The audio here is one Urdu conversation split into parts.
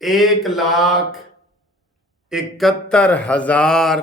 1,71,000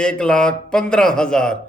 1,15,000।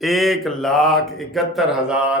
1,71,000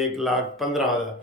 1,15,000।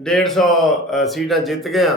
150 ਸੀਟਾਂ ਜਿੱਤ ਗਏ ਆ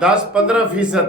10-15%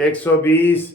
120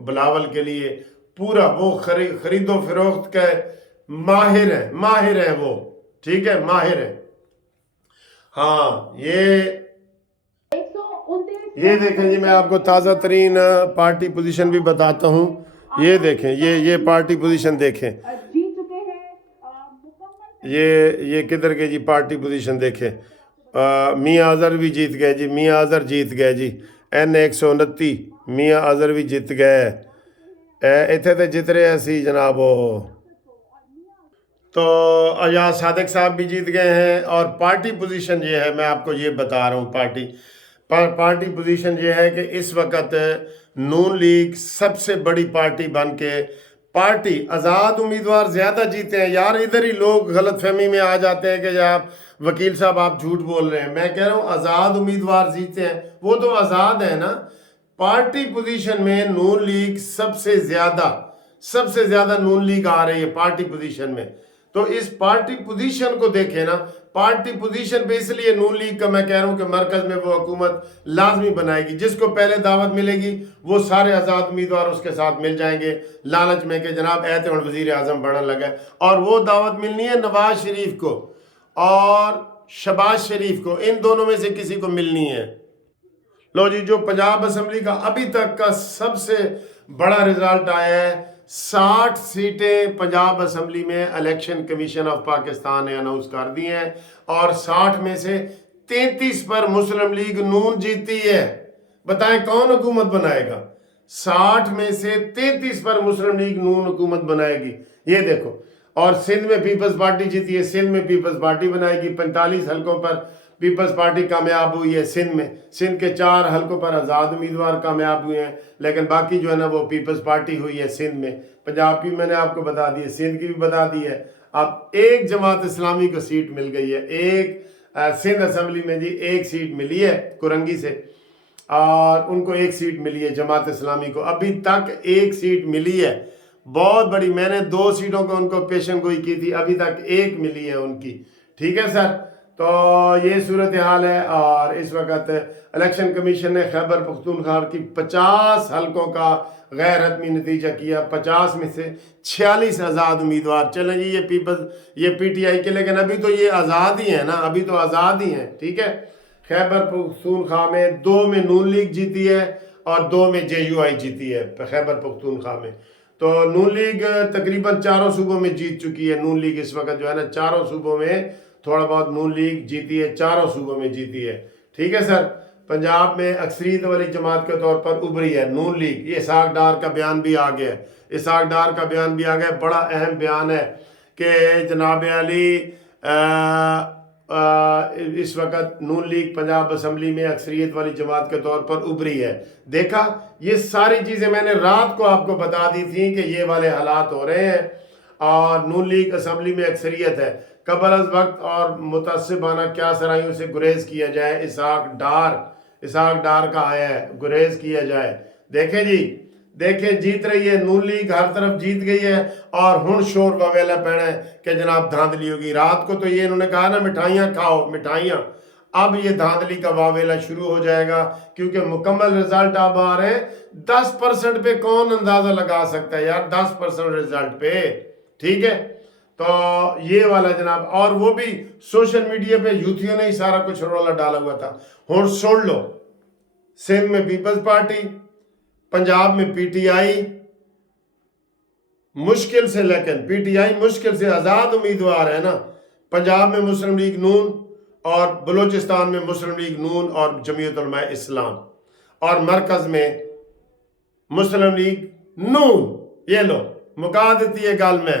بلاول کے لیے پورا، وہ خرید و فروخت کے ماہر ہیں وہ، ٹھیک ہے، ماہر ہیں۔ ہاں یہ دیکھیں جی، میں آپ کو تازہ ترین پارٹی پوزیشن بھی بتاتا ہوں۔ یہ دیکھیں، یہ پارٹی پوزیشن دیکھیں، یہ کدھر گئے جی پارٹی پوزیشن دیکھیں۔ میاں اظہر بھی جیت گئے جی، میاں اظہر جیت گئے جی، N129 میاں اظہر بھی جیت گئے۔ اتنے تو جت رہے سی جناب، تو ایاز صادق صاحب بھی جیت گئے ہیں۔ اور پارٹی پوزیشن یہ ہے، میں آپ کو یہ بتا رہا ہوں، پارٹی پوزیشن یہ ہے کہ اس وقت نون لیگ سب سے بڑی پارٹی بن کے، پارٹی آزاد امیدوار زیادہ جیتے ہیں۔ یار ادھر ہی لوگ غلط فہمی میں آ جاتے ہیں کہ آپ وکیل صاحب آپ جھوٹ بول رہے ہیں۔ میں کہہ رہا ہوں آزاد امیدوار جیتے ہیں، وہ تو آزاد ہیں نا۔ پارٹی پوزیشن میں نون لیگ سب سے زیادہ نون لیگ آ رہی ہے پارٹی پوزیشن میں۔ تو اس پارٹی پوزیشن کو دیکھیں نا، پارٹی پوزیشن پہ اس لیے نون لیگ کا میں کہہ رہا ہوں کہ مرکز میں وہ حکومت لازمی بنائے گی۔ جس کو پہلے دعوت ملے گی وہ سارے آزاد امیدوار اس کے ساتھ مل جائیں گے لالچ میں کہ جناب ایتے اور وزیر اعظم بڑھنے لگا ہے۔ اور وہ دعوت ملنی ہے نواز شریف کو اور شہباز شریف کو، ان دونوں میں سے کسی کو ملنی ہے۔ لو جی، جو پنجاب اسمبلی کا ابھی تک کا سب سے بڑا رزلٹ آیا ہے، 60 سیٹیں پنجاب اسمبلی میں الیکشن کمیشن آف پاکستان نے اناؤنس کر دی ہیں، اور 60 میں سے 33 پر مسلم لیگ نون جیتی ہے۔ بتائیں کون حکومت بنائے گا؟ 60 میں سے 33 پر مسلم لیگ نون حکومت بنائے گی، یہ دیکھو۔ اور سندھ میں پیپلز پارٹی جیتی ہے، سندھ میں پیپلز پارٹی بنائے گی۔ 45 حلقوں پر پیپلز پارٹی کامیاب ہوئی ہے سندھ میں، سندھ کے 4 حلقوں پر آزاد امیدوار کامیاب ہوئے ہیں، لیکن باقی جو ہے نا وہ پیپلز پارٹی ہوئی ہے سندھ میں۔ پنجاب کی میں نے آپ کو بتا دی ہے، سندھ کی بھی بتا دی ہے۔ اب ایک جماعت اسلامی کو سیٹ مل گئی ہے، ایک سندھ اسمبلی میں جی ایک سیٹ ملی ہے کرنگی سے، اور ان کو ایک سیٹ ملی ہے جماعت اسلامی کو، ابھی تک ایک سیٹ ملی ہے بہت بڑی۔ میں نے 2 سیٹوں کو ان کو پیشن گوئی کی تھی، ابھی تک ایک ملی ہے ان کی، ٹھیک ہے سر۔ تو یہ صورتحال ہے۔ اور اس وقت الیکشن کمیشن نے خیبر پختونخوا کی 50 حلقوں کا غیر حتمی نتیجہ کیا، 50 میں سے 46 آزاد امیدوار چلیں جی، یہ پی ٹی آئی کے، لیکن ابھی تو یہ آزاد ہی ہیں نا، ابھی تو آزاد ہی ہیں، ٹھیک ہے۔ خیبر پختونخوا میں 2 میں نون لیگ جیتی ہے اور 2 میں JUI جیتی ہے خیبر پختونخوا میں۔ تو نون لیگ تقریباً 4 صوبوں میں جیت چکی ہے۔ نون لیگ اس وقت جو ہے نا 4 صوبوں میں تھوڑا بہت نون لیگ جیتی ہے، 4 صوبوں میں جیتی ہے، ٹھیک ہے سر۔ پنجاب میں اکثریت والی جماعت کے طور پر ابھری ہے نون لیگ۔ یہ اسحاق ڈار کا بیان بھی آ گیا ہے، اسحاق ڈار کا بیان بھی آ گیا ہے، بڑا اہم بیان ہے کہ جناب علی اس وقت نون لیگ پنجاب اسمبلی میں اکثریت والی جماعت کے طور پر ابھری ہے۔ دیکھا، یہ ساری چیزیں میں نے رات کو آپ کو بتا دی تھیں کہ یہ والے حالات ہو رہے ہیں، اور نون لیگ اسمبلی میں اکثریت ہے۔ قبل از وقت اور متعصبانہ کیا سرائیوں سے گریز کیا جائے، اسحاق ڈار کا آیا ہے، گریز کیا جائے۔ دیکھیں جی، دیکھیں جیت رہی ہے نون لیگ، ہر طرف جیت گئی ہے، اور ہن شور واویلا پینا ہے کہ جناب دھاندلی ہوگی۔ رات کو تو یہ انہوں نے کہا نا مٹھائیاں کھاؤ، مٹھائیاں، اب یہ دھاندلی کا واویلا شروع ہو جائے گا، کیونکہ مکمل رزلٹ اب آ رہے ہیں۔ 10% پہ کون اندازہ لگا سکتا ہے یار، 10% رزلٹ پہ، ٹھیک ہے۔ تو یہ والا جناب، اور وہ بھی سوشل میڈیا پہ یوتھیوں نے ہی سارا کچھ رولا ڈالا ہوا تھا۔ ہن سن لو، سندھ میں پیپلز پارٹی، پنجاب میں پی ٹی آئی، مشکل سے، لیکن پی ٹی آئی مشکل سے آزاد امیدوار ہے نا۔ پنجاب میں مسلم لیگ نون، اور بلوچستان میں مسلم لیگ نون اور جمعیت علماء اسلام، اور مرکز میں مسلم لیگ نون۔ یہ لو مکا دیتی ہے گل میں۔